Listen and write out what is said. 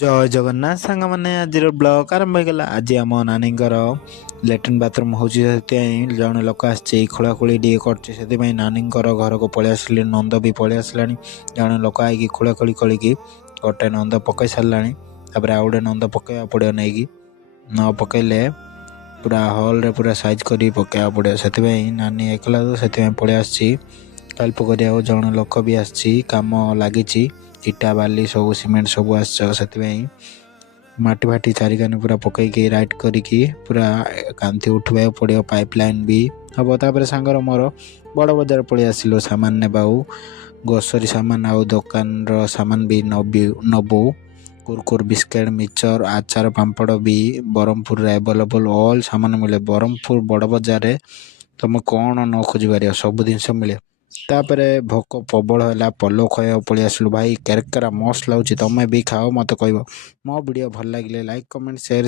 जय जगन्नाथ सांग मैंने आज ब्लॉग आरंभ होगा। आज आम नानी लैट्रिन बाथरूम हो जड़े लोक आसी खोलाखोली टे कर नानी घर को पलि आस नंद भी पलि आसला जड़े लोक आई खोलाखोली करी गोटे नंद पकई सारा आउ गोटे नंद पकड़ा पड़ो नहीं न पकईले पूरा हल रे पूरा साइज कर पकड़ा पड़ो से नानी एकला तो से पलि आस हेल्प कर जड़े लोक भी आम लगी इटा बाली सब सीमेंट सब आसपाई माटी फाटी चारिकानी पूरा पकईकी राइट करिकी पूरा कांथी उठवा पड़ो पाइप लाइन भी हम तापर सांगर मोर बड़ बजार पलि आसिलु सामान ने ग्रोसरी सामान आउ दुकान रो सामान भी नबू कुरकुर बिस्किट मिक्सचर आचार पापड़ भी ब्रह्मपुर अवेलेबल ऑल सामान मिले ब्रह्मपुर बड़ बजार तुम कौन न खोज पार सब जिनस मिले। तापर भोक प्रबल है पलो खाया पलि आसलु भाई केरकेरा मस्त लगुच तुम भी खाओ मत कह मो वीडियो भल लगे लाइक कमेंट शेयर